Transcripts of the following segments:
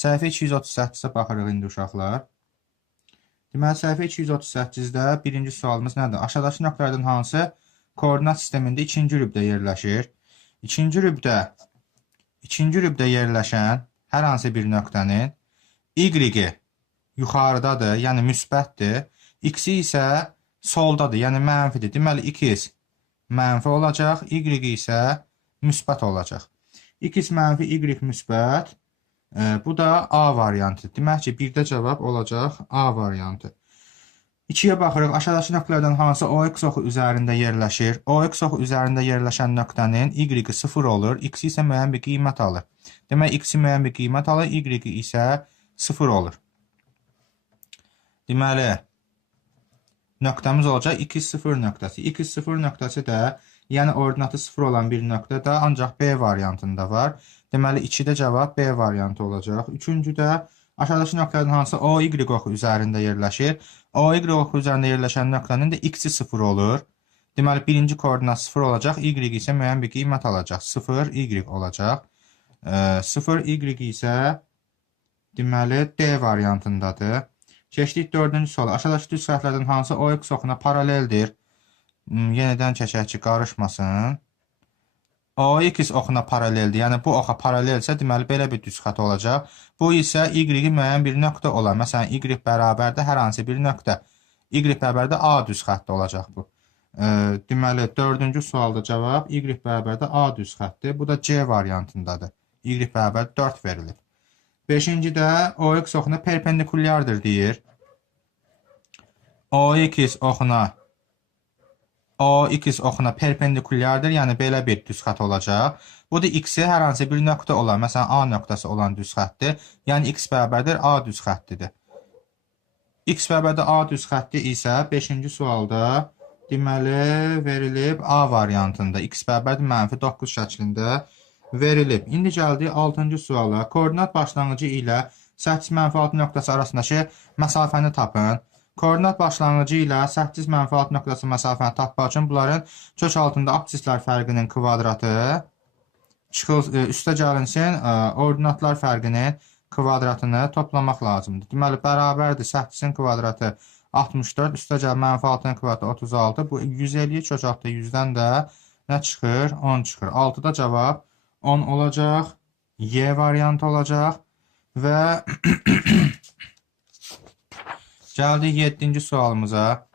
Səhifə 238-də baxırıq indi uşaqlar. Deməli, səhifə 238-də birinci sualımız nədir? Aşağıdakı nöqtələrdən hansı koordinat sistemində ikinci rübdə yerləşir? İkinci rübdə yerləşən hər hansı bir nöqtənin y-i yuxarıdadır, yəni müsbətdir. X-i isə soldadır, yəni mənfidir. Deməli, x mənfi olacaq, y isə müsbət olacaq. X mənfi, y müsbət. Bu da A variantı. Demək ki, birdə cavab olacaq A variantı. 2-yə baxırıq. Aşağıdakı nöqtələrdən hansı OX oxu üzərində yerləşir? OX oxu üzərində yerləşən nöqtənin y-i 0 olur, x isə müəyyən bir qiymət alır. Demək, x-i müəyyən bir qiymət alır, y isə 0 olur. Deməli, nöqtəmiz olacaq x0 nöqtəsi. x0 nöqtəsi də, yəni ordinatı 0 olan bir nöqtə də ancaq B variantında var. Deməli, 2-də cavab B variantı olacaq. 3-cüdə aşağıdakı nöqtələrdən hansı OY oxu üzərində yerləşir? OY oxu üzərində yerləşən nöqtənin də x-i 0 olur. Deməli, birinci koordinat 0 olacaq, y isə müəyyən bir qiymət alacaq. 0, y olacaq. 0, y isə deməli D variantındadır. Keçdik 4-cü suala. Aşağıdakı düz xətlərdən hansı OX oxuna paraleldir? Yenidən çəkək ki, qarışmasın. OX oxuna paraleldir. Yəni, bu oxa paralelsə, deməli, belə bir düz xət olacaq. Bu isə y-i müəyyən bir nöqtə olar. Məsələn, y bərabərdə hər hansı bir nöqtə. Y bərabərdə A düz xətdə olacaq bu. Deməli, 4-cü sualda cavab y bərabərdə A düz xətdir. Bu da C variantındadır. Y bərabər 4 verilib. 5-cidə OX oxuna perpendikulyardır deyir. OX oxuna perpendikulyardır, yəni belə bir düz xət olacaq. Bu da x-i hər hansı bir nöqtə olar. Məsələn, A nöqtəsi olan düz xətdir. Yəni, x bərabərdir A düz xəttidir. X bərabərdə A düz xətti isə 5-ci sualda deməli verilib A variantında. X bərabərdir -9 şəklində verilib. İndi gəldik 6-cı suala. Koordinat başlanğıcı ilə 8-6 nöqtəsi arasındakı məsafəni tapın. Koordinat başlanğıcı ilə 8-6 nöqtəsi məsafəni tapmaq üçün bunların kök altında absislər fərqinin kvadratı üstə gəlinsin, ordinatlar fərqinin kvadratını toplamaq lazımdır. Deməli, bərabərdir 8-in kvadratı 64, üstə gəl -6-ın kvadratı 36. Bu 150 kök altında 100-dən də nə çıxır? 10 çıxır. 6-da cavab 10 olacaq, Y variantı olacaq və gəldik 7-ci sualımıza.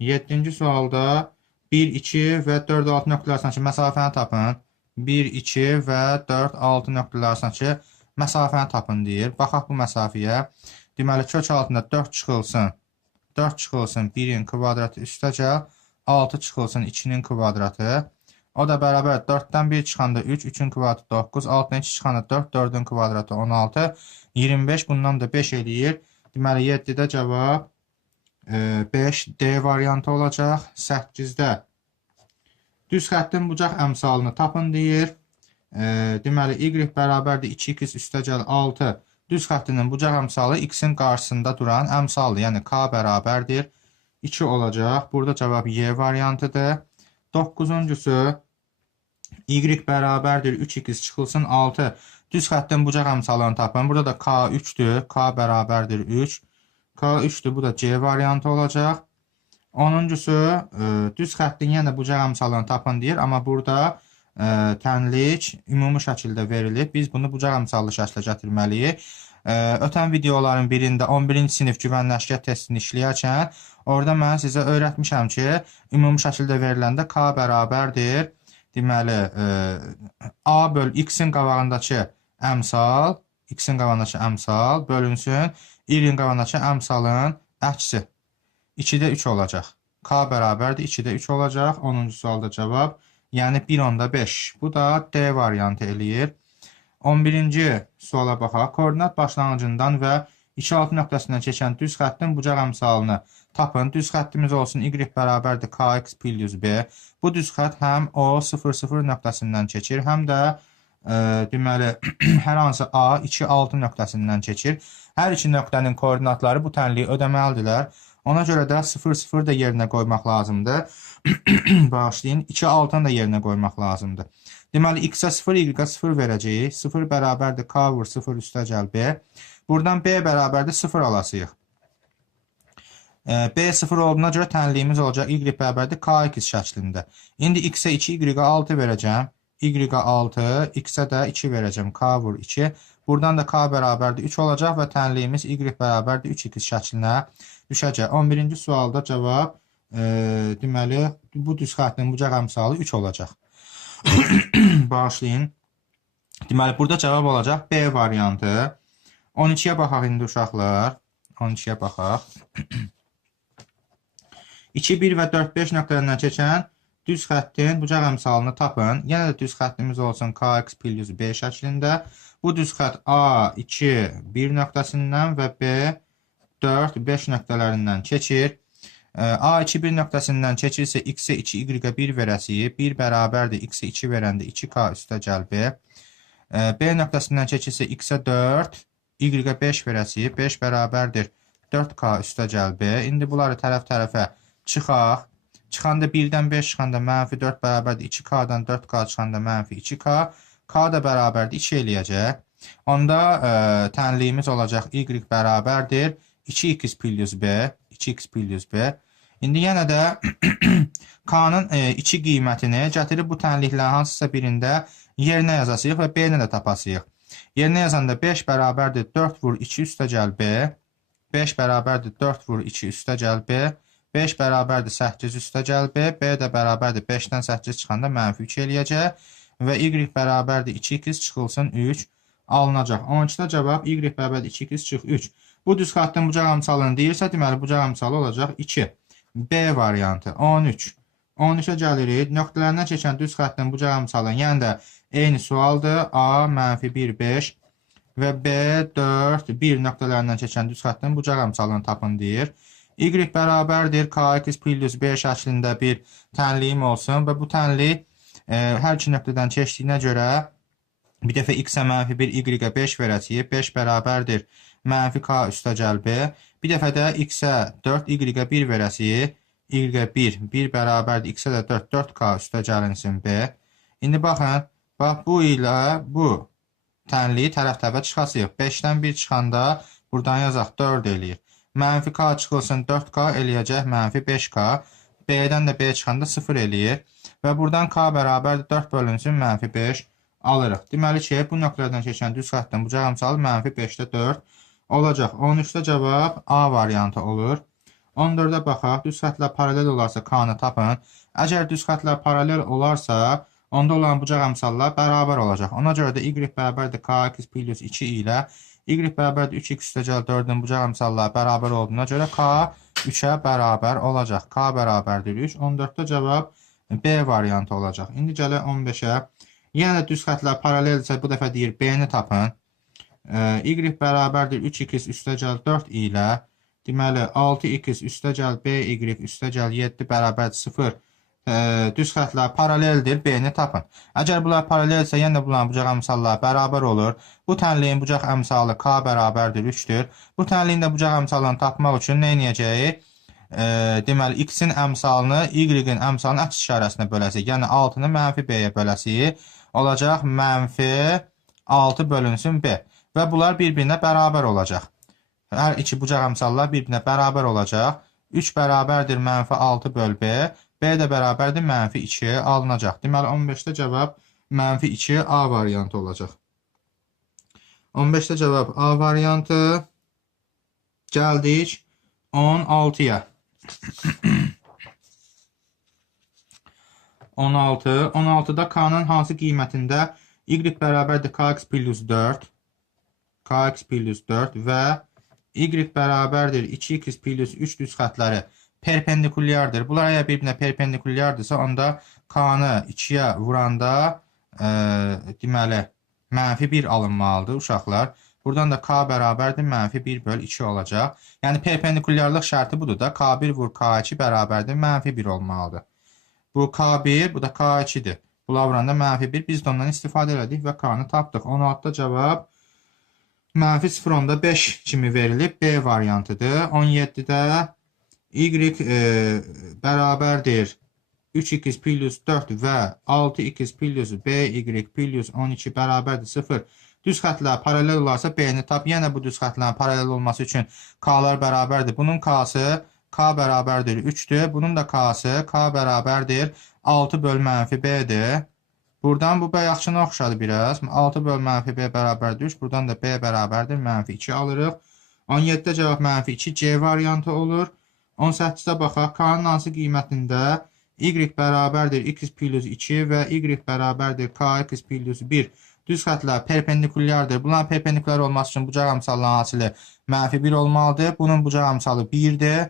7-ci sualda 1, 2 və 4, 6 nöqtələr arasındakı məsafəni tapın. 1, 2 və 4, 6 nöqtələr arasındakı məsafəni tapın deyir. Baxaq bu məsafəyə. Deməli, kök altında 4 çıxılsın. 4 çıxılsın 1-in kvadratı üstə gəl. 6 çıxılsın 2-nin kvadratı. O da bərabər 4-dən 1 çıxanda 3, 3-ün kvadratı 9, 6-dan 2 çıxanda 4, 4-ün kvadratı 16, 25, bundan da 5 eləyir. Deməli, 7-də cavab 5, D variantı olacaq. 8-də düz xəttin bucaq əmsalını tapın deyir. Deməli, y bərabərdir 2x üstə gəl 6. Düz xəttinin bucaq əmsalı x-in qarşısında duran əmsaldır. Yəni, k bərabərdir 2 olacaq. Burada cavab Y variantıdır. 9-uncusu y bərabərdir 3x çıxılsın 6. Düz xəttin bucaq əmsalını tapın. Burada da k 3-dür. K bərabərdir 3. K 3-dür. Bu da C variantı olacaq. 10-uncusu düz xəttin yenə bucaq əmsalını tapın deyir. Amma burada tənlik ümumi şəkildə verilib. Biz bunu bucaq əmsallı şəklə gətirməliyik. Ötən videoların birində 11-ci sinif güvənli nəşriyyat testini işləyərkən orada mən sizə öyrətmişəm ki, ümumi şəkildə veriləndə k bərabərdir. Deməli, A böl x-in qabağındakı əmsal bölünsün y-in qabağındakı əmsalın əksi. 2-də 3 olacaq. K bərabərdir 2-də 3 olacaq. 10-cu sualda cavab, yəni 1/5. Bu da D variantı eləyir. 11-ci suala baxaq. Koordinat başlanğıcından və 2-6 nöqtəsindən keçən düz xəttin bucaq əmsalını tapın. Düz xəttimiz olsun y bərabərdir kx + b. Bu düz xətt həm O 0,0 nöqtəsindən keçir, həm də deməli hər hansı A 2,6 nöqtəsindən keçir. Hər iki nöqtənin koordinatları bu tənliyi ödəməlidirlər. Ona görə də 0,0 da yerinə qoymaq lazımdır. Bağışlayın, 2,6-nı da yerinə qoymaq lazımdır. Deməli, x-ə 0, y-ə 0 verəcəyik. 0 bərabərdir k vur 0 üstəgəl b. Buradan b bərabərdir 0 alasıyıq. B 0 olduğuna görə tənliyimiz olacaq y bərabərdir kx şəklində. İndi x-ə 2, y-ə 6 verəcəm. Y-ə 6, x-ə də 2 verəcəm. K vur 2. Buradan da k bərabərdir 3 olacaq və tənliyimiz y bərabərdir 3x şəklinə düşəcək. 11-ci sualda cavab deməli bu düz xəttin bucaq əmsalı 3 olacaq. Bağışlayın. Deməli burada cavab olacaq B variantı. 12-yə baxaq indi uşaqlar. 12-yə baxaq. 2, 1 və 4, 5 nöqtələrindən keçən düz xəttin bucaq əmsalını tapın. Yenə də düz xəttimiz olsun kx + b şəklində. Bu düz xətt A, 2, 1 nöqtəsindən və B, 4, 5 nöqtələrindən keçir. A2 1 nöqtəsindən keçirsə x-ə 2, y-ə 1 verəsiyi 1 bərabərdir x-ə 2 verəndə 2k üstəgəl b. B nöqtəsindən keçirsə x-ə 4, y-ə 5 verəsiyi 5 bərabərdir 4k üstəgəl b. İndi bunları tərəf-tərəfə çıxaq. Çıxanda 1-dən 5 çıxanda -4 bərabərdir 2k-dan 4k çıxanda -2k. K da bərabərdir 2 eləyəcək. Onda tənliyimiz olacaq y bərabərdir 2x + b. 2x + b. İndi yenə də k-nın 2 qiymətini gətirib bu tənliklərin hansısa birində yerinə yazasıyıq və b-ni də tapasıyıq. Yerinə yazanda 5 bərabərdir 4 vur 2 üstəgəl b. 5 bərabərdir 4 vur 2 üstəgəl b. 5 bərabərdir 8 üstəgəl b. B də bərabərdir 5-dən 8 çıxanda -3 eləyəcək. Və y bərabərdir 2x çıxılsın 3 alınacaq. 12-də cavab y bərabərdir 2x çıx 3. Bu düz xəttin bucaq əmsalını deyirsə, deməli bucaq əmsalı olacaq 2. B variantı 13. 13-ə gəlirik. Nöqtələrindən keçən düz xəttin bucaq əmsalı, yəni də eyni sualdır. A, -1, 5 və B, 4, 1 nöqtələrindən keçən düz xəttin bucaq əmsalını tapın deyir. Y bərabərdir kx + b şəklində bir tənliyim olsun və bu tənlik hər iki nöqtədən keçdiyinə görə bir dəfə x-ə -1, y-ə 5 verəsiyi 5 bərabərdir -k üstəgəl b. Bir dəfə də x-ə 4, y-ə 1 verəsiyi y-ə 1 bərabərdir x-ə də 4, 4k üstəgəlinsin b. İndi baxın, bax bu ilə bu tənliyi tərəf-tərəfə çıxasıyıq. 5-dən 1 çıxanda buradan yazaq 4 eləyir. -k çıxılsın 4k eləyəcək -5k. B-dən də b çıxanda 0 eləyir. Və buradan k bərabərdir 4 bölünsün -5 alırıq. Deməli ki, bu nöqtələrdən keçən düz xəttin bucaq əmsalı -5-də 4 olacaq. 13-də cavab A variantı olur. 14-də baxaq. Düz xəttlər paralel olarsa k-nı tapın. Əgər düz xəttlər paralel olarsa, onda olan bucaq əmsallar bərabər olacaq. Ona görə də y bərabərdir kx + 2 ilə y bərabərdir 3x üstəgəl 4-ün bucaq əmsalları bərabər olduğuna görə k 3-ə bərabər olacaq. K bərabərdir 3. 14-də cavab B variantı olacaq. İndi gələk 15-ə. Yenə də düz xəttlər paraleldirsə bu dəfə deyir B-ni tapın. Y bərabərdir 3x üstəgəl 4 ilə deməli 6x üstəgəl BY üstəgəl 7 bərabərdir 0 düz xəttlər paraleldir, B-ni tapın. Əgər bunlar paraleldirsə, yenə bunların bucaq əmsalları bərabər olur. Bu tənliyin bucaq əmsalı K bərabərdir 3-dür. Bu tənliyin də bucaq əmsalını tapmaq üçün nə edəcəyik? Deməli, x-in əmsalını y-in əmsalının əks işarəsinə böləsik. Yəni 6-nı -b-yə böləsik. Olacaq -6 bölünsün b. Və bunlar bir-birinə bərabər olacaq. Hər iki bucaq əmsallar bir-birinə bərabər olacaq. 3 bərabərdir -6 böl b. B də bərabərdir -2 alınacaq. Deməli, 15-də cavab -2 A variantı olacaq. 15-də cavab A variantı. Gəldik 16-ya. 16. 16-da k-nın hansı qiymətində y bərabərdir kx + 4 və y bərabərdir 2x + 3 düz xətləri perpendikulyardır. Bunlar əgər bir-birinə perpendikulyardırsa, onda k-nı 2-yə vuranda deməli -1 alınmalıdır uşaqlar. Buradan da k bərabərdir -1 böl 2 olacaq. Yəni perpendikulyarlıq şərti budur da. K1 vur K2 bərabərdir -1 olmalıdır. Bu K1, bu da K2'dir. Bunlar vuranda -1. Biz də ondan istifadə elədik və k-nı tapdıq. 16-da cavab -0.5 kimi verilib B variantıdır. 17-də y bərabərdir 3x plus 4 və 6x plus by plus 12 bərabərdir 0. Düz xətlər paralel olarsa b-ni tap. Yenə bu düz xətlərin paralel olması üçün k-lar bərabərdir. Bunun k-sı k bərabərdir 3-dür. Bunun da k-sı k bərabərdir 6 böl mənfi b-dir. Buradan bu b yaxşına oxşadı biraz. 6 böl mənfi b bərabərdir 3. Buradan da b bərabərdir mənfi 2 alırıq. 17-də cavab mənfi 2 c variantı olur. 18-də baxaq. K-nın hansı qiymətində y bərabərdir x plus 2 və y bərabərdir kx plus 1. Düz xətlər perpendikulyardır. Bunların perpendikulyar olması üçün bucaq əmsalların hasili mənfi 1 olmalıdır. Bunun bucaq əmsalı 1-dir.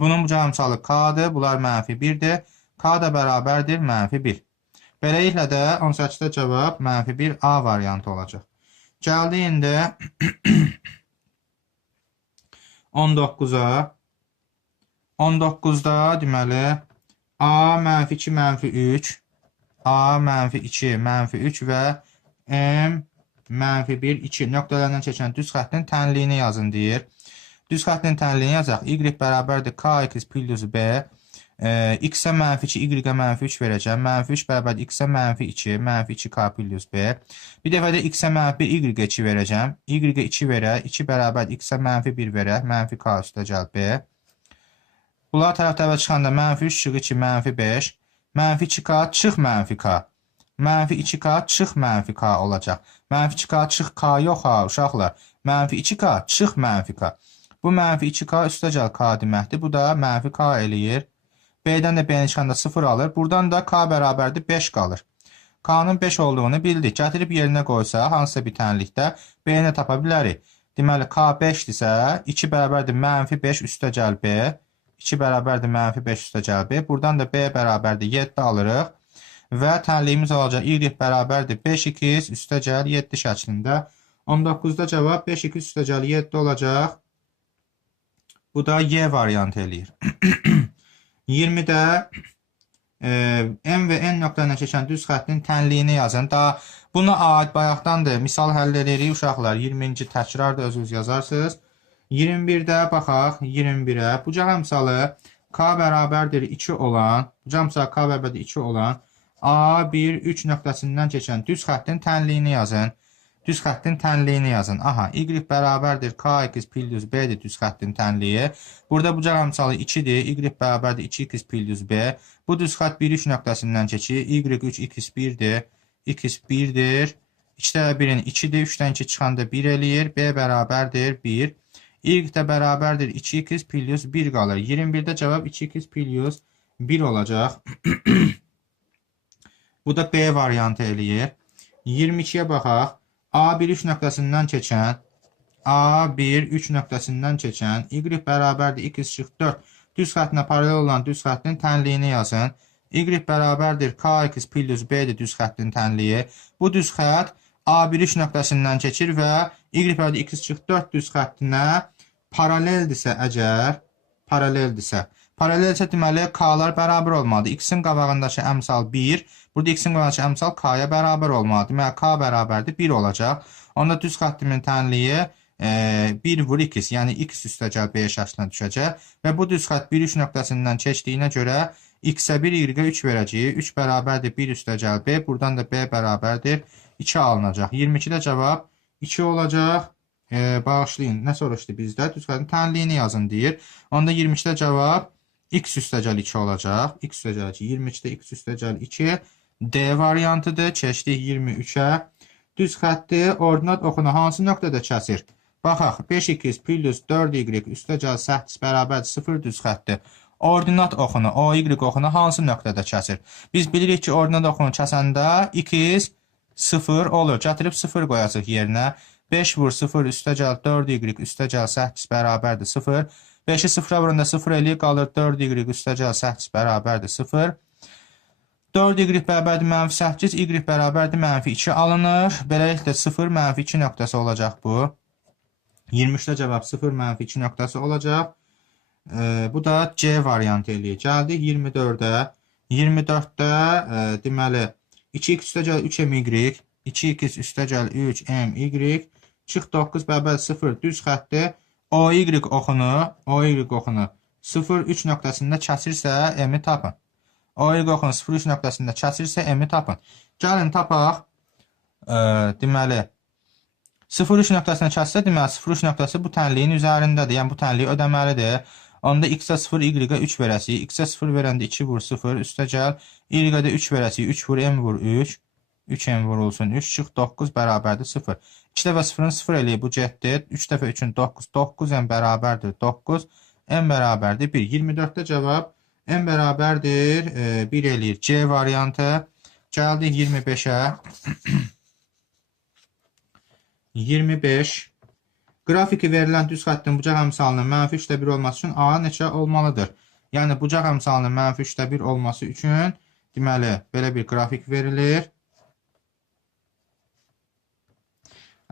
Bunun bucaq əmsalı k-dır. Bunlar mənfi 1-dir. K da bərabərdir mənfi 1. Beləliklə də 18-də cavab mənfi 1 A variantı olacaq. Gəldi indi 19-a. 19-da deməli A mənfi 2 mənfi 3, A mənfi 2 mənfi 3 və M mənfi 1 2 nöqtələrindən çəkən düz xəttin tənliyini yazın deyir. Düz xəttin tənliyini yazaq. Y bərabərdir kx plus b. X-ə mənfi 2, y-ə mənfi 3 verəcəm. Mənfi 3 bərabərdir x-ə mənfi 2, mənfi 2k plus b. Bir dəfə də x-ə mənfi 1, y-ə 2 verəcəm. Y-ə 2 verək, 2 bərabərdir x-ə mənfi 1 verək, mənfi k üstə gəl b. Bunlar tərəf-tərəfə çıxanda mənfi 3 çıx 2, mənfi 5. Mənfi 2k çıx mənfi k. Mənfi 2k çıx mənfi k olacaq. Mənfi 2k çıx k yox ha, uşaqlar. Mənfi 2k çıx mənfi k. Bu mənfi 2k üstə gəl k deməkdir. Bu da mənfi k eləyir. B-dən də B-ni çıxanda 0 alır. Buradan da k bərabərdir 5 qalır. K-nın 5 olduğunu bildik. Gətirib yerinə qoysa, hansısa bir tənlikdə B-ni tapa bilərik. Deməli, k 5-dirsə, 2 bərabərdir mənfi 5 üstə gəl B. 2 bərabərdir mənfi 5 üstə gəl B. Buradan da B bərabərdir 7 alırıq. Və tənliyimiz olacaq y bərabərdir 5x üstə gəl 7 şəklində. 19-da cavab 5x üstə gəl 7 olacaq. Bu da Y variantı eləyir. 20-də M və N nöqtələrindən keçən düz xəttin tənliyini yazın. Daha buna aid bayaqdandır. Misal həll edirik uşaqlar. 20-ci təkrarda özünüz yazarsınız. 21-də baxaq 21-ə. Bucaq əmsalı k bərabərdir 2 olan, bucaq əmsalı k bərabərdir 2 olan A1 3 nöqtəsindən keçən düz xəttin tənliyini yazın. Düz xəttin tənliyini yazın. Aha, y bərabərdir kx plus b-dir düz xəttin tənliyi. Burada bucaq əmsalı 2-dir. Y bərabərdir 2x plus b. Bu düz xətt 1-3 nöqtəsindən keçir. y3 x1-dir. x 1-dir. 2-də 1-in 2-dir. 3-dən 2 çıxanda 1 eləyir. b bərabərdir 1. Y də bərabərdir 2x plus 1 qalır. 21-də cavab 2x plus 1 olacaq. Bu da B variantı eləyir. 22-yə baxaq. A1 3 nöqtəsindən keçən A1 3 nöqtəsindən keçən y bərabərdir x çıx 4 düz xəttinə paralel olan düz xəttin tənliyini yazın. Y bərabərdir kx plus b-dir düz xəttin tənliyi. Bu düz xətt A1 3 nöqtəsindən keçir və y bərabərdir x çıx 4 düz xəttinə paraleldirsə əgər, paraleldirsə deməli k-lar bərabər olmalıdır. X-in qabağındakı əmsal 1, burada x-in qabağındakı əmsal k-ya bərabər olmalıdır. Deməli k bərabərdir 1 olacaq. Onda düz xəttimin tənliyi 1 vur x, yəni x üstə gəl b şəklinə düşəcək. Və bu düz xətt 1-3 nöqtəsindən keçdiyinə görə x-ə 1, y-ə 3 verəcəyik. 3 bərabərdir 1 üstə gəl b, buradan da b bərabərdir 2 alınacaq. 22-də cavab 2 olacaq. Bağışlayın, nə soruşdu bizdə? Düz xəttin tənliyini yazın deyir. Onda 22-də cavab x üstə gəl 2 olacaq. X üstə gəl 2. 22-də x üstə gəl 2. D variantıdır. Keçdik 23-ə. Düz xətti ordinat oxunu hansı nöqtədə kəsir? Baxaq, 5x plus 4y üstə gəl 8 bərabərdir 0 düz xətti. Ordinat oxunu, OY oxunu hansı nöqtədə kəsir? Biz bilirik ki, ordinat oxunu kəsəndə x 0 olur. Gətirib 0 qoyacaq yerinə. 5 vur 0 üstə gəl 4y üstə gəl 8 bərabərdir 0. 5-i 0-a vuranda 0 eləyir, qalır 4y üstə gəl 8 bərabərdir 0. 4y bərabərdir mənfi 8, y bərabərdir mənfi 2 alınır. Beləliklə 0 mənfi 2 nöqtəsi olacaq bu. 23-də cavab 0 mənfi 2 nöqtəsi olacaq. Bu da C variantı eləyir. Gəldik 24-də. 24-də deməli 2x üstə gəl 3my, 2x üstə gəl 3my, çıx 9 bərabər 0 düz xətti OY oxunu 0 3 nöqtəsində kəsirsə m-i tapın. OY qoxunu 0,3 nöqtəsində kəsirsə M-i tapın. Gəlin tapaq. Deməli 0,3 nöqtəsində kəssə, deməli 0,3 nöqtəsi bu tənliyin üzərindədir. Yəni bu tənliyi ödəməlidir. Onda x-ə 0, y-ə 3 verəsiyik. X-ə 0 verəndə 2 vur 0, üstə gəl. Y-ə də 3 verəsiyik. 3 vur m vur 3. 3m vurulsun. 3 çıx 9 bərabərdir 0. 2 dəfə 0-ın 0 eləyib bu getdi. 3 dəfə 3-ün 9. 9m bərabərdir 9. M bərabərdir 1. 24-də cavab M bərabərdir 1 eləyir. C variantı. Gəldik 25-ə. 25. Qrafiki verilən düz xəttin bucaq əmsalının -3/1 olması üçün A neçə olmalıdır? Yəni bucaq əmsalının -3/1 olması üçün deməli belə bir qrafik verilir.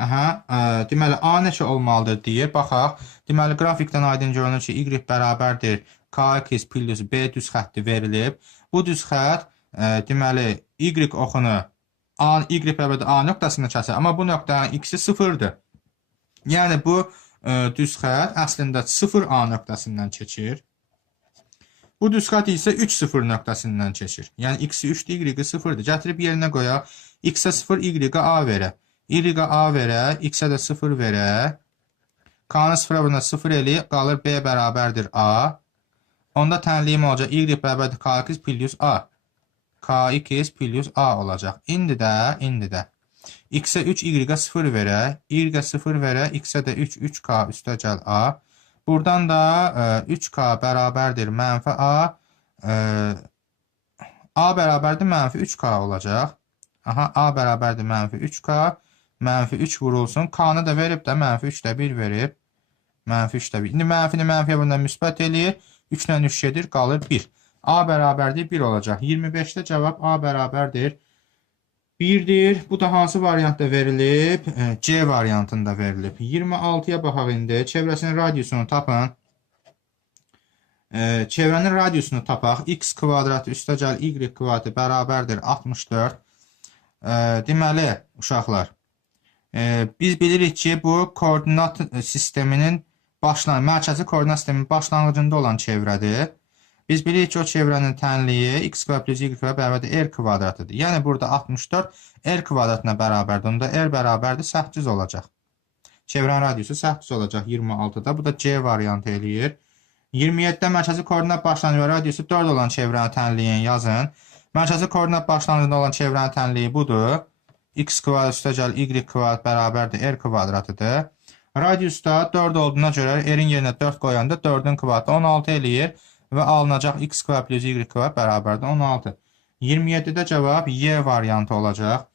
Deməli A neçə olmalıdır deyir. Baxaq. Deməli qrafikdən aydın görünür ki, y bərabərdir kx plus b düz xətti verilib. Bu düz xətt deməli y oxunu y bərabərdir A nöqtəsində kəsir. Amma bu nöqtənin x-i 0-dır. Yəni bu düz xətt əslində 0A nöqtəsindən keçir. Bu düz xətt isə 3,0 nöqtəsindən keçir. Yəni x-i 3-dür, y-i 0-dır. Gətirib yerinə qoyaq. X-ə 0, y-ə A verə. Y-ə A verə, x-ə də 0 verə. K-nı 0-a vuruna 0 eləyib, qalır B bərabərdir A. Onda tənliyim olacaq, y bərabərdir kx plus A. Kx plus A olacaq. İndi də x-ə 3, y-ə 0 verə, y-ə 0 verə, x-ə də 3, 3k üstə gəl A. Buradan da 3k bərabərdir mənfi A. A bərabərdir mənfi 3k olacaq. A bərabərdir mənfi 3k. Mənfi 3 vurulsun. K-nı da verib də mənfi 3/1 verib. Mənfi 3/1. İndi mənfini mənfiyə bundan müsbət eləyir. 3 ilə 3 gedir, qalır 1. A bərabərdir 1 olacaq. 25-də cavab A bərabərdir 1-dir. Bu da hansı variantda verilib? C variantında verilib. 26-ya baxaq indi. Çevrəsinin radiusunu tapın. Çevrənin radiusunu tapaq. X kvadratı üstə gəl y kvadratı bərabərdir 64. Deməli, uşaqlar, biz bilirik ki, bu koordinat sisteminin mərkəzi koordinat sisteminin başlanğıcında olan çevrədir. Biz bilirik ki, o çevrənin tənliyi x kvadrat plus y kvadrat bərabərdir r kvadratıdır. Yəni burada 64 r kvadratına bərabərdir. Onda r bərabərdir 800 olacaq. Çevrənin radiusu 800 olacaq 26-da. Bu da C variantı eləyir. 27-də mərkəzi koordinat başlanğıcı və radiusu 4 olan çevrəni tənliyin yazın. Mərkəzi koordinat başlanğıcında olan çevrənin tənliyi budur. X kvadrat üstə gəl y kvadrat bərabərdir r kvadratıdır. Radiusda 4 olduğuna görə r-in yerinə 4 qoyanda 4-ün kvadratı 16 eləyir və alınacaq x kvadrat plus y kvadrat bərabərdir 16. 27-də cavab Y variantı olacaq.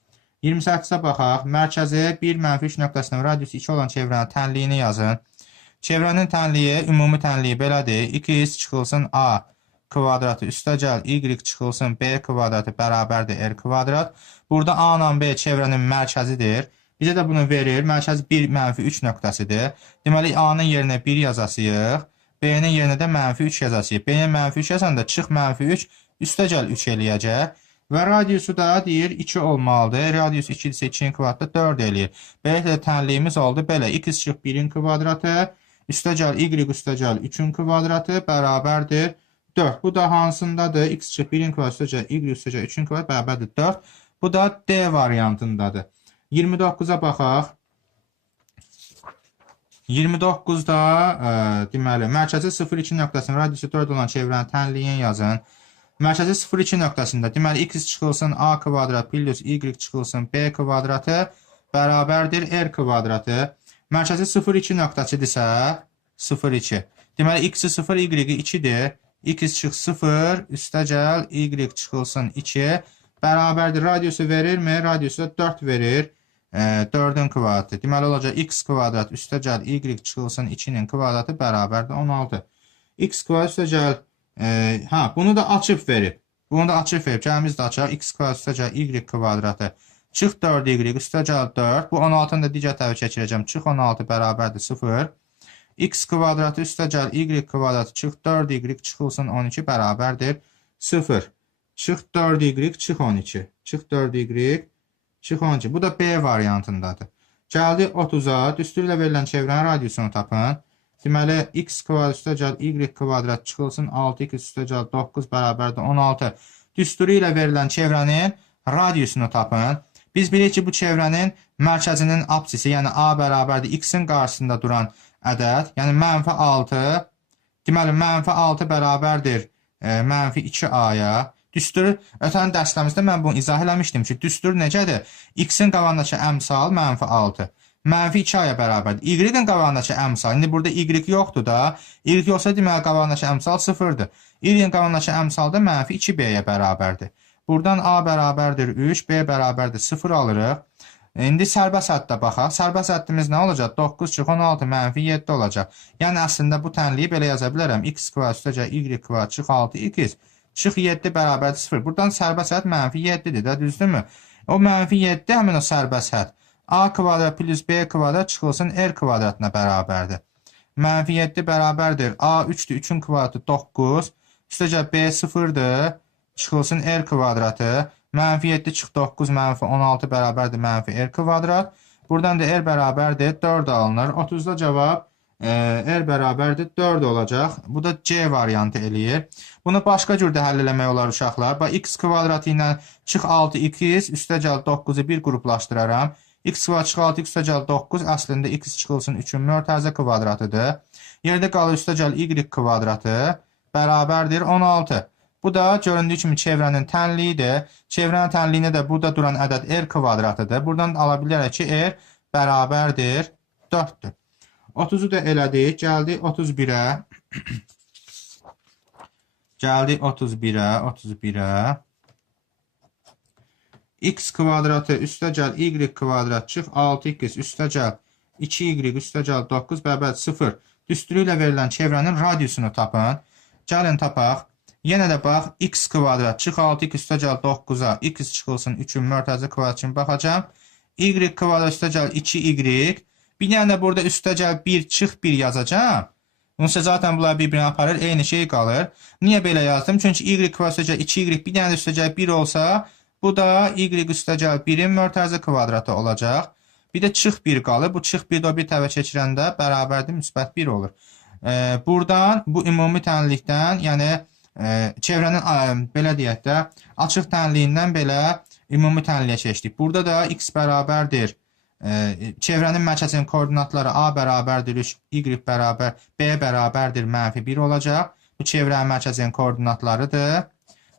28-ə baxaq. Mərkəzi 1, -3 nöqtəsinin radiusu 2 olan çevrənin tənliyini yazın. Çevrənin tənliyi, ümumi tənliyi belədir. 2x çıxılsın A kvadratı üstə gəl y çıxılsın B kvadratı bərabərdir r kvadrat. Burada A ilə B çevrənin mərkəzidir. Bizə də bunu verir. Mərkəz 1, -3 nöqtəsidir. Deməli, A-nın yerinə 1 yazasıyıq. B-nin yerinə də -3 yazasıyıq. B-nin -3 yazanda çıx -3, üstə gəl 3 eləyəcək. Və radiusu da deyir 2 olmalıdır. Radius 2 isə 2-nin kvadratı 4 eləyir. Beləliklə tənliyimiz oldu. Belə, x çıx 1-in kvadratı, üstə gəl y üstə gəl 3-ün kvadratı bərabərdir 4. Bu da hansındadır? X çıx 1-in kvadratı üstə gəl y üstə gəl 3-ün kvadratı bərabərdir 4. Bu da D variantındadır. 29-a baxaq. 29-da deməli, mərkəzi 0,2 nöqtəsinin radiusu 4 olan çevrənin tənliyin yazın. Mərkəzi 0,2 nöqtəsində deməli, x çıxılsın A kvadrat plus y çıxılsın B kvadratı bərabərdir R kvadratı. Mərkəzi 0,2 nöqtəsidirsə 0,2. Deməli, x-i 0, y-i 2-dir. X çıx 0, üstə gəl, y çıxılsın 2. Bərabərdir. Radiusu verirmi? Radiusu da 4 verir. 4-ün kvadratı. Deməli, olacaq x kvadrat üstə gəl, y çıxılsın 2-nin kvadratı bərabərdir 16. X kvadrat üstə gəl, bunu da açıb verib. Bunu da açıb verib. Gəlimiz də açaq. X kvadrat üstə gəl, y kvadratı. Çıx 4y üstə gəl 4. Bu 16-nı da digər tərəfə keçirəcəm. Çıx 16 bərabərdir 0. X kvadratı üstə gəl, y kvadratı çıx 4y çıxılsın 12 bərabərdir 0. Çıx 4y çıx 12. Çıx 4y çıx 12. Bu da B variantındadır. Gəldi 30-a. Düstur ilə verilən çevrənin radiusunu tapın. Deməli, x kvadrat üstə gəl y kvadrat çıxılsın 6x üstə gəl 9 bərabərdir 16. Düsturu ilə verilən çevrənin radiusunu tapın. Biz bilirik ki, bu çevrənin mərkəzinin apsisi, yəni a bərabərdir x-in qarşısında duran ədəd, yəni -6. Deməli, -6 bərabərdir -2a-ya. Düstur, ötən dərslərimizdə mən bunu izah eləmişdim ki, düstur necədir? X-in qabağındakı əmsal -6. -2a-ya bərabərdir. Y-in qabağındakı əmsal, indi burada y yoxdur da. Y yoxsa deməli qabağındakı əmsal 0-dır. Y-in qabağındakı əmsal da -2b-yə bərabərdir. Buradan a bərabərdir 3, b bərabərdir 0 alırıq. İndi sərbəst həddə baxaq. Sərbəst həddimiz nə olacaq? 9 çıx 16 -7 olacaq. Yəni əslində bu tənliyi belə yaza bilərəm. X kvadrat üstə gəl y kvadrat çıx 6x çıx 7 bərabərdir 0. Buradan sərbəst hədd -7-dir də, düzdürmü? O -7 həmin o sərbəst hədd. A kvadrat plus b kvadrat çıxılsın r kvadratına bərabərdir. -7 bərabərdir. A 3-dür, 3-ün kvadratı 9. Üstə gəl b 0-dır. Çıxılsın r kvadratı. -7 çıx 9 -16 bərabərdir -r kvadrat. Buradan da r bərabərdir 4 alınır. 30-da cavab r bərabərdir 4 olacaq. Bu da C variantı eləyir. Bunu başqa cürdə həll eləmək olar uşaqlar. Bax, x kvadratı ilə çıx 6x üstə gəl 9-u bir qruplaşdıraram. X kvadrat çıx 6x üstə gəl 9 əslində x çıxılsın 3-ün mörtəzə kvadratıdır. Yerdə qalır üstə gəl y kvadratı bərabərdir 16. Bu da göründüyü kimi çevrənin tənliyidir. Çevrənin tənliyində də burada duran ədəd r kvadratıdır. Buradan ala bilərək ki, r bərabərdir 4-dür. 30-u da elədik. Gəldik 31-ə. Gəldik 31-ə. X kvadratı üstə gəl y kvadrat çıx 6x üstə gəl 2y üstə gəl 9 bərabər 0. Düsturu ilə verilən çevrənin radiusunu tapın. Gəlin tapaq. Yenə də bax, x kvadrat çıx 6x üstə gəl 9-a, x çıxılsın 3-ün mörtəzə kvadrat kimi baxacam. Y kvadrat üstə gəl 2y. Bir dənə də burada üstə gəl 1 çıx 1 yazacam. Onsuz zaten bunlar bir-birini aparır, eyni şey qalır. Niyə belə yazdım? Çünki y kvadrat üstə gəl 2y, bir dənə də üstə gəl 1 olsa, bu da y üstə gəl 1-in mörtəzə kvadratı olacaq. Bir də çıx 1 qalır. Bu çıx 1 də o bir tərəfə keçirəndə bərabərdir müsbət 1 olur. Buradan bu ümumi tənlikdən, yəni çevrənin belə deyək də açıq tənliyindən belə ümumi tənliyə keçdik. Burada da x bərabərdir. Çevrənin mərkəzinin koordinatları a bərabərdir 3, y bərabər, b bərabərdir -1 olacaq. Bu çevrənin mərkəzinin koordinatlarıdır.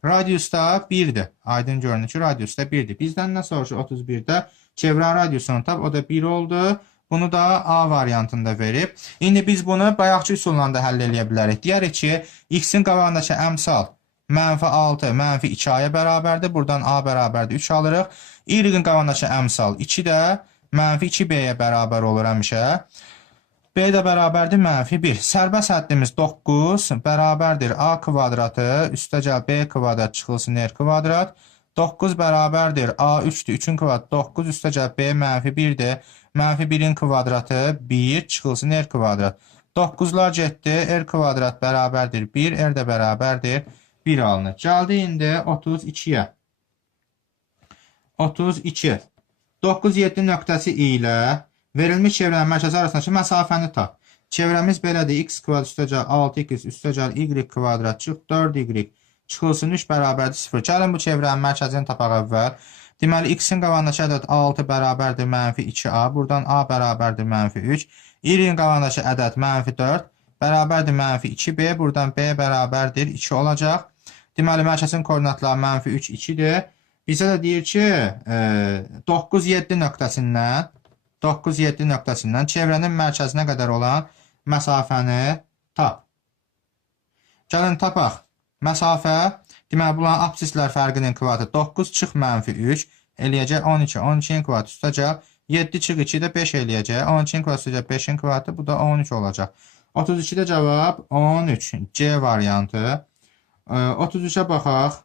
Radius da 1-dir. Aydın görünür ki, radius da 1-dir. Bizdən nə soruşur 31-də? Çevrənin radiusunu tap, o da 1 oldu. Bunu da A variantında verib. İndi biz bunu bayaqçı üsulla da həll eləyə bilərik. Deyərik ki, x-in qabağındakı əmsal -6, -2a-ya bərabərdir. Buradan a bərabərdir 3 alırıq. Y-in qabağındakı əmsal 2 də -2b-yə bərabər olur həmişə. B də bərabərdir -1. Sərbəst həddimiz 9 bərabərdir a kvadratı üstə gəl b kvadrat çıxılsın r kvadrat. 9 bərabərdir a 3-dür, 3-ün kvadratı 9 üstə gəl b -1-dir. -1-in kvadratı 1 çıxılsın r kvadrat. 9'lar getdi, r kvadrat bərabərdir 1, r də bərabərdir 1 alınır. Gəldi indi 32-yə. 32. 9-7 nöqtəsi ilə verilmiş çevrənin mərkəzi arasındakı məsafəni tap. Çevrəmiz belədir. X kvadrat üstə gəl 6x üstə gəl y kvadrat çıx 4y çıxılsın 3 bərabərdir 0. Gəlin bu çevrənin mərkəzini tapaq əvvəl. Deməli, x-in qabağındakı ədəd 6 bərabərdir -2a. Buradan a bərabərdir -3. Y-in qabağındakı ədəd -4 bərabərdir -2b. Buradan b bərabərdir 2 olacaq. Deməli, mərkəzin koordinatları -3, 2-dir. Bizə də deyir ki, 9-7 nöqtəsindən çevrənin mərkəzinə qədər olan məsafəni tap. Gəlin tapaq. Məsafə, deməli, bunların absislər fərqinin kvadratı 9 çıx -3 eləyəcək 12. 12-in kvadratı üstə gəl 7 çıx 2 də 5 eləyəcək. 12-in kvadratı üstə gəl 5-in kvadratı, bu da 13 olacaq. 32-də cavab 13. C variantı. 33-ə baxaq.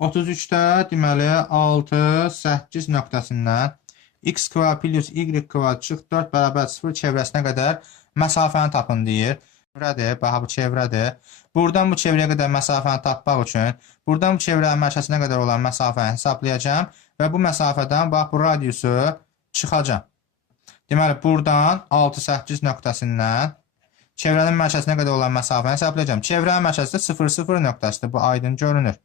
33-də deməli 6, 8 nöqtəsindən x kvadrat plus y kvadrat çıx 4 bərabər 0 çevrəsinə qədər məsafəni tapın deyir. Çevrədir, bax bu çevrədir. Buradan bu çevrəyə qədər məsafəni tapmaq üçün buradan bu çevrənin mərkəzinə qədər olan məsafəni hesablayacağım və bu məsafədən bax bu radiusu çıxacağım. Deməli, buradan 6-8 nöqtəsindən çevrənin mərkəzinə qədər olan məsafəni hesablayacağım. Çevrənin mərkəzi də 0-0 nöqtəsidir. Bu aydın görünür.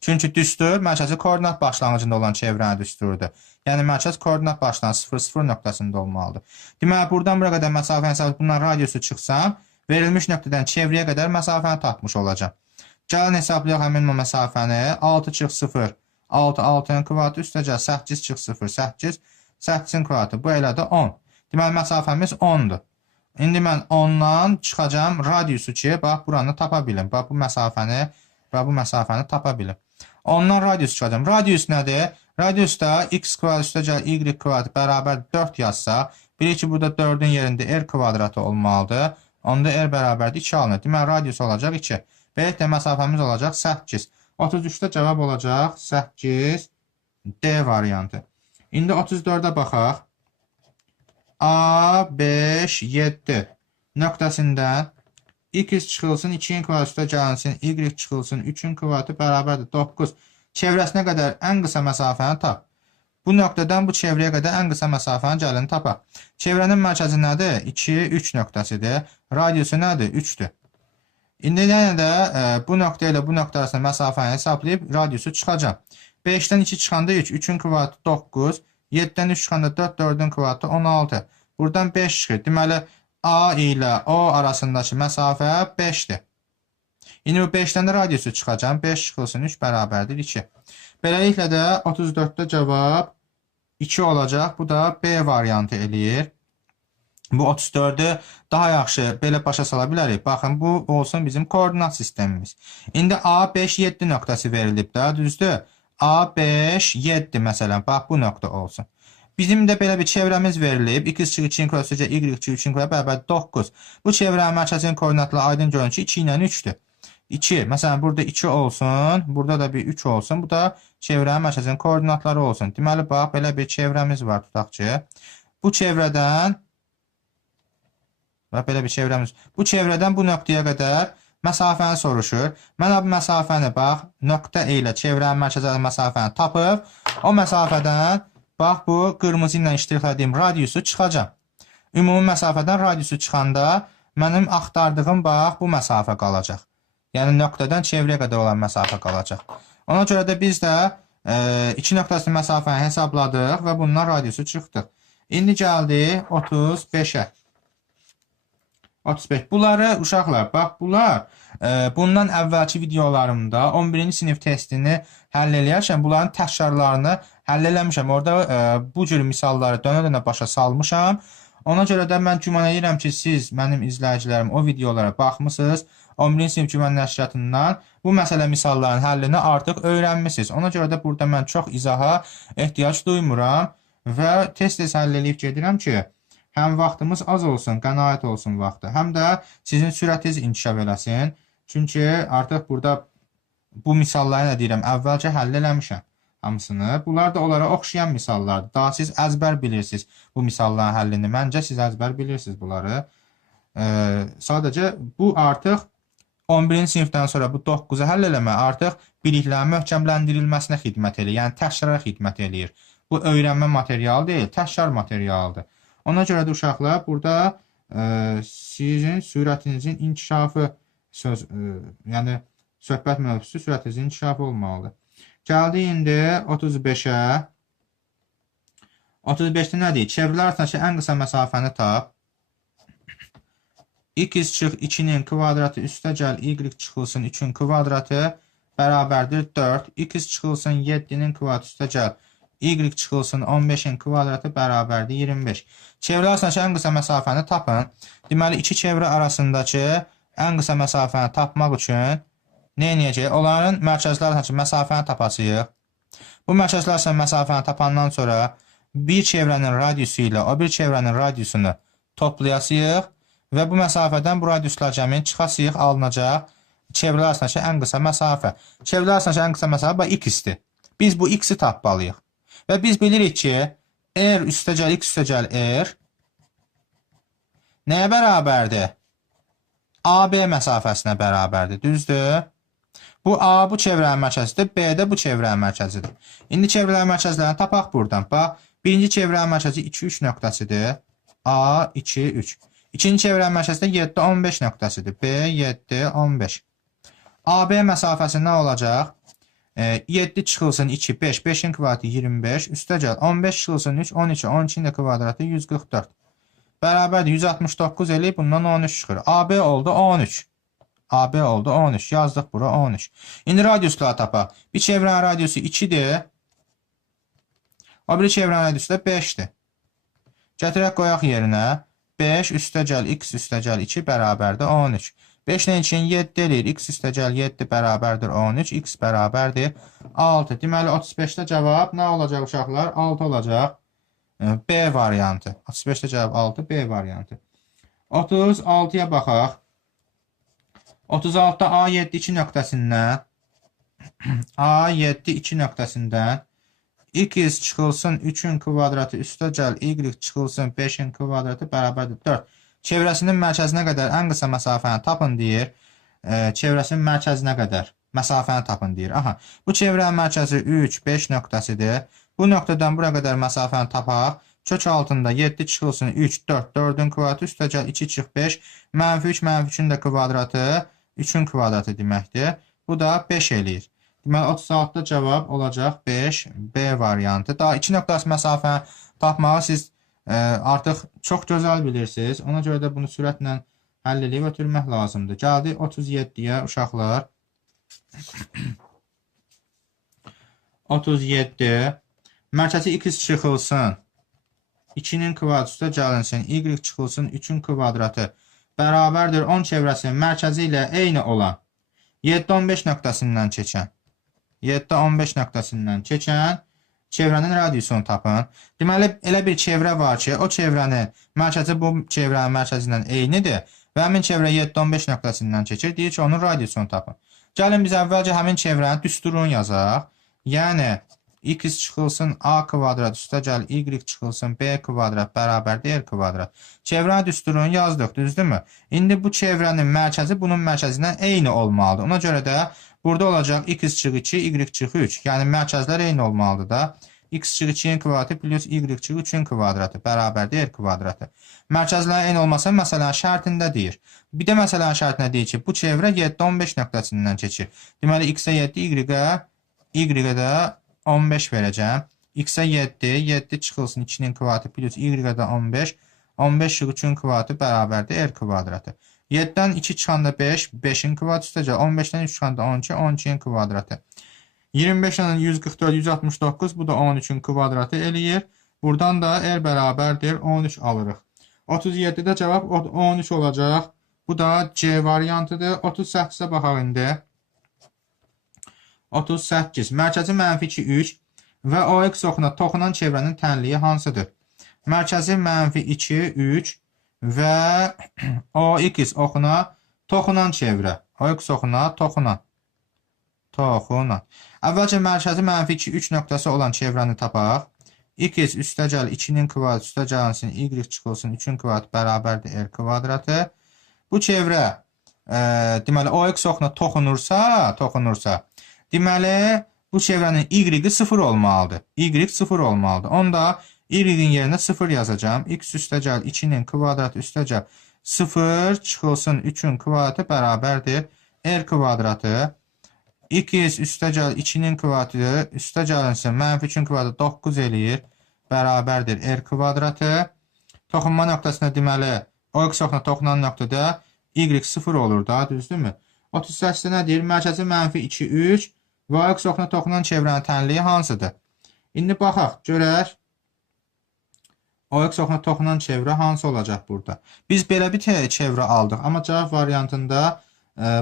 Çünki düstur mərkəzi koordinat başlanğıcında olan çevrənin düsturdur. Yəni mərkəz koordinat başlanğıcı 0-0 nöqtəsində olmalıdır. Deməli, buradan bura qədər məsafəni hesablayıb bundan radiusu çıxsam, verilmiş nöqtədən çevrəyə qədər məsafəni tapmış olacağam. Gəlin hesablayaq həmin o məsafəni. 6 çıx 0, 6, 6-nın kvadratı üstəcə 8 çıx 0, 8, 8-in kvadratı. Bu elə də 10. Deməli, məsafəmiz 10-dur. İndi mən 10-dan çıxacağım radiusu ki, bax, buranı tapa bilim. Bax, bu məsafəni tapa bilim. 10-dan radius çıxacağım. Radius nədir? Radius da x kvadrat üstəcəl y kvadrat bərabər 4 yazsa, bilir ki, burada 4-ün yerində r kvadratı olmalıdır. Onda r bərabərdir 2 alınır. Deməli, radius olacaq 2. Beləliklə, məsafəmiz olacaq 8. 33-də cavab olacaq 8. D variantı. İndi 34-ə baxaq. A, 5, 7 nöqtəsindən x çıxılsın, 2-in kvadratı üstə gəlsin, y çıxılsın, 3-ün kvadratı bərabərdir 9. Çevrəsinə qədər ən qısa məsafəni tap. Bu nöqtədən bu çevrəyə qədər ən qısa məsafənin gəlini tapaq. Çevrənin mərkəzi nədir? 2, 3 nöqtəsidir. Radiusu nədir? 3-dür. İndi yenə də bu nöqtə ilə bu nöqtə arasında məsafəni hesablayıb radiusu çıxacaq. 5-dən 2 çıxanda 3, 3-ün kvadratı 9, 7-dən 3 çıxanda 4, 4-ün kvadratı 16. Buradan 5 çıxır. Deməli, A ilə O arasındakı məsafə 5-dir. İndi bu 5-dən də radiusu çıxacaq. 5 çıxılsın 3 bərabərdir 2. Beləliklə də 34-də cavab 2 olacaq. Bu da B variantı eləyir. Bu 34-ü daha yaxşı belə başa sala bilərik. Baxın, bu olsun bizim koordinat sistemimiz. İndi A5, 7 nöqtəsi verilib də, düzdür? A5, 7 məsələn, bax bu nöqtə olsun. Bizim də belə bir çevrəmiz verilib. X çıx 2-in kvadratı y çıx 3-ün kvadratı bərabər 9. Bu çevrənin mərkəzinin koordinatları aydın görünür ki, 2 ilə 3-dür. 2, məsələn, burada 2 olsun, burada da bir 3 olsun. Bu da çevrənin mərkəzinin koordinatları olsun. Deməli, bax, belə bir çevrəmiz var, tutaq ki. Bu çevrədən bu nöqtəyə qədər məsafəni soruşur. Mən bu məsafəni, bax, nöqtə ilə çevrənin mərkəzi məsafəni tapıb, o məsafədən, bax, bu qırmızı ilə iştirilədiyim radiusu çıxacaq. Ümumi məsafədən radiusu çıxanda mənim axtardığım, bax, bu məsafə qalacaq. Yəni, nöqtədən çevrəyə qədər olan məsafə qalacaq. Ona görə də biz də 2 nöqtəsi məsafəni hesabladıq və bundan radiusu çıxdıq. İndi gəldi 35-ə. 35. Bunları, uşaqlar, bax, bunlar bundan əvvəlki videolarımda 11-ci sinif testini həll eləyərkən bunların təkrarlarını həll eləmişəm. Orada bu cür misalları dönə-dönə başa salmışam. Ona görə də mən güman edirəm ki, siz, mənim izləyicilərim, o videolara baxmısınız. 11-ci sinif güman nəşriyyatından bu məsələ misalların həllini artıq öyrənmişsiniz. Ona görə də burada mən çox izaha ehtiyac duymuram və test-test həll eləyib gedirəm ki, həm vaxtımız az olsun, qənaət olsun vaxtı, həm də sizin sürətiniz inkişaf eləsin. Çünki artıq burada bu misalları nə deyirəm, əvvəlcə həll eləmişəm hamısını. Bunlar da onlara oxşayan misallardır. Daha siz əzbər bilirsiniz bu misalların həllini. Məncə siz əzbər bilirsiniz bunları. Sadəcə bu artıq 11-ci sinifdən sonra bu 9-u həll eləmə artıq biliklərin möhkəmləndirilməsinə xidmət eləyir. Yəni təkrara xidmət eləyir. Bu öyrənmə materialı deyil, təkrar materialıdır. Ona görə də uşaqlar, burada sizin sürətinizin inkişafı, yəni söhbət mövzusu sürətinizin inkişafı olmalıdır. Gəldi indi 35-ə. 35-də nə deyir? Çevrələr arasındakı ən qısa məsafəni tap. X çıx 2-nin kvadratı üstə gəl, y çıxılsın 3-ün kvadratı bərabərdir 4. X çıxılsın 7-nin kvadratı üstə gəl, y çıxılsın 15-in kvadratı bərabərdir 25. Çevrə arasındakı ən qısa məsafəni tapın. Deməli, iki çevrə arasındakı ən qısa məsafəni tapmaq üçün nə edəcəyik? Onların mərkəzlər arasındakı məsafəni tapacağıq. Bu mərkəzlər arasındakı məsafəni tapandan sonra bir çevrənin radiusu ilə o bir çevrənin radiusunu toplayasıyıq və bu məsafədən bu radiuslar cəmi çıxasıyıq, alınacaq çevrələr arasındakı ən qısa məsafə. Çevrələr arasındakı ən qısa məsafə x-dir. Biz bu x-i tapmalıyıq. Və biz bilirik ki, r üstəgəl x üstəgəl r nəyə bərabərdir? AB məsafəsinə bərabərdir, düzdür? Bu A bu çevrənin mərkəzidir, B də bu çevrənin mərkəzidir. İndi çevrələrin mərkəzlərini tapaq buradan. Bax, Birinci çevrənin mərkəzi 2, 3 nöqtəsidir. A, 2, 3. İkinci çevrənin mərkəzi də 7, 15 nöqtəsidir. B, 7, 15. AB məsafəsi nə olacaq? 7 çıxılsın 2, 5, 5-in kvadratı 25, üstə gəl 15 çıxılsın 3, 12, 12-in də kvadratı 144. Bərabərdir 169 eləyib, bundan 13 çıxır. AB oldu 13. AB oldu 13. Yazdıq bura 13. İndi radiusları tapaq. Bir çevrənin radiusu 2-dir. O biri çevrənin radiusu da 5-dir. Gətirək qoyaq yerinə. 5 üstə gəl x üstə gəl 2 bərabərdir 13. 5 ilə 2-nin 7 eləyir. X üstə gəl 7 bərabərdir 13. X bərabərdir 6. Deməli 35-də cavab nə olacaq uşaqlar? 6 olacaq. B variantı. 35-də cavab 6, B variantı. 36-ya baxaq. 36-da A7 2 nöqtəsindən A7 2 nöqtəsindən x çıxılsın 3-ün kvadratı üstə gəl y çıxılsın 5-in kvadratı bərabərdir 4. Çevrəsinin mərkəzinə qədər ən qısa məsafəni tapın deyir. Çevrəsinin mərkəzinə qədər məsafəni tapın deyir. Aha, bu çevrənin mərkəzi 3, 5 nöqtəsidir. Bu nöqtədən bura qədər məsafəni tapaq. Kök altında 7 çıxılsın 3, 4, 4-ün kvadratı üstə gəl 2 çıx 5, mənfi 3, mənfi 3-ün də kvadratı 3-ün kvadratı deməkdir. Bu da 5 eləyir. Deməli 36-da cavab olacaq 5, B variantı. Daha 2 nöqtəsi məsafəni tapmağı siz artıq çox gözəl bilirsiniz. Ona görə də bunu sürətlə həll edib ötürmək lazımdır. Gəldik 37-yə uşaqlar. 37. Mərkəzi x çıxılsın 2-nin kvadratı üstə gəlinsin. Y çıxılsın 3-ün kvadratı bərabərdir 10 çevrəsinin mərkəzi ilə eyni olan 7-15 nöqtəsindən keçən 7-15 nöqtəsindən keçən çevrənin radiusunu tapın. Deməli, elə bir çevrə var ki, o çevrənin mərkəzi bu çevrənin mərkəzindən eynidir və həmin çevrə 7-15 nöqtəsindən keçir. Deyir ki, onun radiusunu tapın. Gəlin biz əvvəlcə həmin çevrənin düsturunu yazaq. Yəni, x çıxılsın a kvadrat üstə gəl y çıxılsın b kvadrat bərabərdir r kvadrat. Çevrənin düsturunu yazdıq, düzdürmü? İndi bu çevrənin mərkəzi bunun mərkəzindən eyni olmalıdır. Ona görə də burada olacaq x çıx 2, y çıx 3. Yəni mərkəzlər eyni olmalıdır da. X çıx 2-nin kvadratı plus y çıx 3-ün kvadratı bərabərdir r kvadratı. Mərkəzlərin eyni olması məsələnin şərtində deyir. Bir də məsələnin şərtində deyir ki, bu çevrə 7-15 nöqtəsindən keçir. Deməli, x-ə 7, y-ə də 15 verəcəm. X-ə 7, 7 çıxılsın 2-nin kvadratı plus y-ə də 15. 15 çıx 3-ün kvadratı bərabərdir r kvadratı. 7-dən 2 çıxanda 5, 5-in kvadratı üstə gəl. 15-dən 3 çıxanda 12, 12-in kvadratı. 25-dən 144, 169, bu da 13-ün kvadratı eləyir. Buradan da r bərabərdir 13 alırıq. 37-də cavab 13 olacaq. Bu da C variantıdır. 38-də baxaq indi. 38. Mərkəzi mənfi 2, 3 və OX oxuna toxunan çevrənin tənliyi hansıdır? Mərkəzi mənfi 2, 3 və OX oxuna toxunan çevrə. OX oxuna toxunan. Əvvəlcə mərkəzi mənfi 2, 3 nöqtəsi olan çevrəni tapaq. X üstə gəl 2-nin kvadratı üstə gəlinsin, y çıxılsın 3-ün kvadratı bərabərdir r kvadratı. Bu çevrə deməli OX oxuna toxunursa, deməli bu çevrənin y-i 0 olmalıdır. Y 0 olmalıdır. Onda y-in yerinə 0 yazacağım. X üstə gəl 2-nin kvadratı üstə gəl 0 çıxılsın 3-ün kvadratı bərabərdir r kvadratı. X üstə gəl 2-nin kvadratı üstə gəlinsin mənfi 3-ün kvadratı 9 eləyir. Bərabərdir r kvadratı. Toxunma nöqtəsində deməli OX oxuna toxunan nöqtədə y 0 olur da, düzdürmü? 38-də nə deyir? Mərkəzi mənfi 2, 3 və OX oxuna toxunan çevrənin tənliyi hansıdır? İndi baxaq, görək. OX oxuna toxunan çevrə hansı olacaq burada? Biz belə bir çevrə aldıq, amma cavab variantında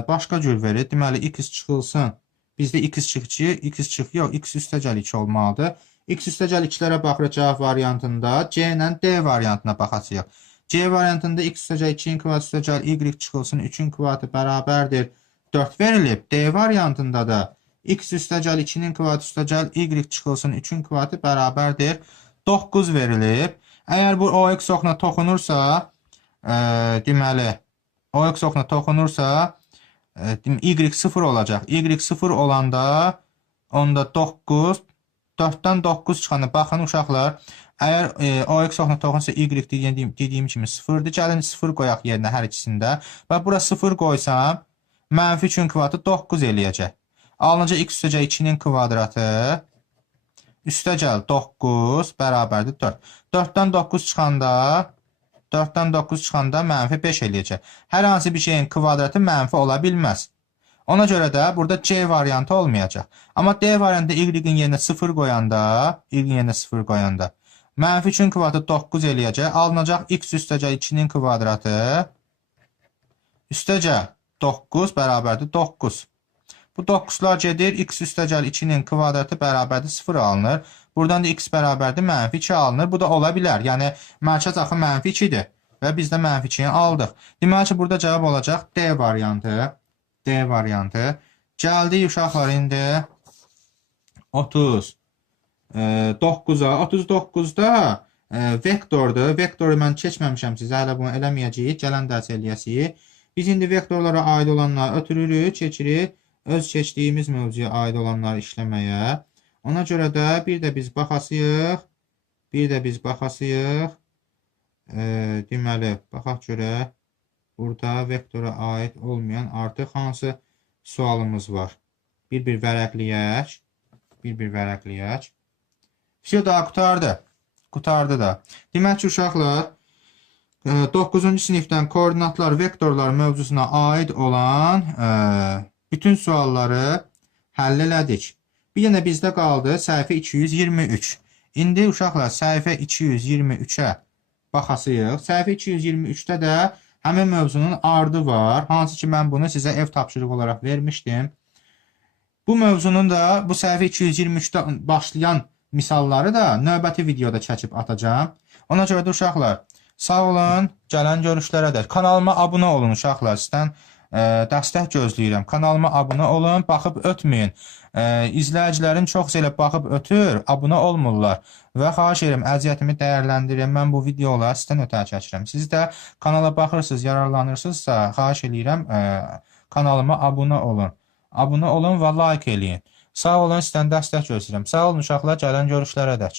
başqa cür verir. Deməli, x çıxılsın. Bizdə x çıx 2, x çıx yox, x üstə gəl 2 olmalıdır. X üstə gəl 2-lərə baxırıq cavab variantında. C ilə D variantına baxacaq. C variantında x üstə gəl 2-nin kvadratı üstə gəl y çıxılsın 3-ün kvadratı bərabərdir 4 verilib. D variantında da x üstə gəl 2-nin kvadratı üstə gəl y çıxılsın 3-ün kvadratı bərabərdir 9 verilib. Əgər bu OX oxuna toxunursa, deməli, OX oxuna toxunursa, y 0 olacaq. Y 0 olanda, onda 9, 4-dən 9 çıxanda, baxın uşaqlar, Əgər OX oxuna toxunsa Y dediyim kimi 0-dır. Gəlin 0 qoyaq yerinə hər ikisində. Və bura 0 qoysam, mənfi 3-ün kvadratı 9 eləyəcək. Alınca x üstəcək 2-nin kvadratı üstəcəl 9 bərabərdir 4. 4-dən 9 çıxanda 4-dən 9 çıxanda mənfi 5 eləyəcək. Hər hansı bir şeyin kvadratı mənfi ola bilməz. Ona görə də burada C variantı olmayacaq. Amma D variantında Y-in yerinə 0 qoyanda, mənfi 3-ün kvadratı 9 eləyəcək. Alınacaq x üstəcək 2-nin kvadratı üstəcək 9 bərabərdir 9. Bu 9'lar gedir. X üstəcəl 2-nin kvadratı bərabərdir 0 alınır. Buradan da x bərabərdir mənfi 2 alınır. Bu da ola bilər. Yəni mərkəz axı mənfi 2-dir. Və biz də mənfi 2-ni aldıq. Deməli ki, burada cavab olacaq D variantı. D variantı. Gəldik uşaqlar indi 39-a. 39-da vektordur. Vektoru mən keçməmişəm sizə. Hələ bunu eləməyəcəyik. Gələn dərs eləyəsiyik. Biz indi vektorlara aid olanları ötürürük, keçirik. Öz keçdiyimiz mövzuya aid olanları işləməyə. Ona görə də bir də biz baxasıyıq. Deməli, baxaq görək. Burada vektora aid olmayan artıq hansı sualımız var? Bir vərəqləyək. Все, daha qutardı da. Demək ki, uşaqlar, 9-cu sinifdən koordinatlar, vektorlar mövzusuna aid olan bütün sualları həll elədik. Bir dənə bizdə qaldı səhifə 223. İndi uşaqlar səhifə 223-ə baxasıyıq. Səhifə 223-də də həmin mövzunun ardı var. Hansı ki mən bunu sizə ev tapşırığı olaraq vermişdim. Bu mövzunun da bu səhifə 223-də başlayan misalları da növbəti videoda çəkib atacağım. Ona görə də uşaqlar sağ olun, gələn görüşlərədək. Kanalıma abunə olun uşaqlar. Sizdən dəstək gözləyirəm. Kanalıma abunə olun, baxıb ötməyin. İzləyicilərin çoxsu elə baxıb ötür, abunə olmurlar. Və xahiş edirəm, əziyyətimi dəyərləndirin. Mən bu videoları sizdən ötəri çəkirəm. Siz də kanala baxırsınız, yararlanırsınızsa, xahiş edirəm, kanalıma abunə olun. Abunə olun və like eləyin. Sağ olun, sizdən dəstək gözləyirəm. Sağ olun uşaqlar, gələn görüşlərədək.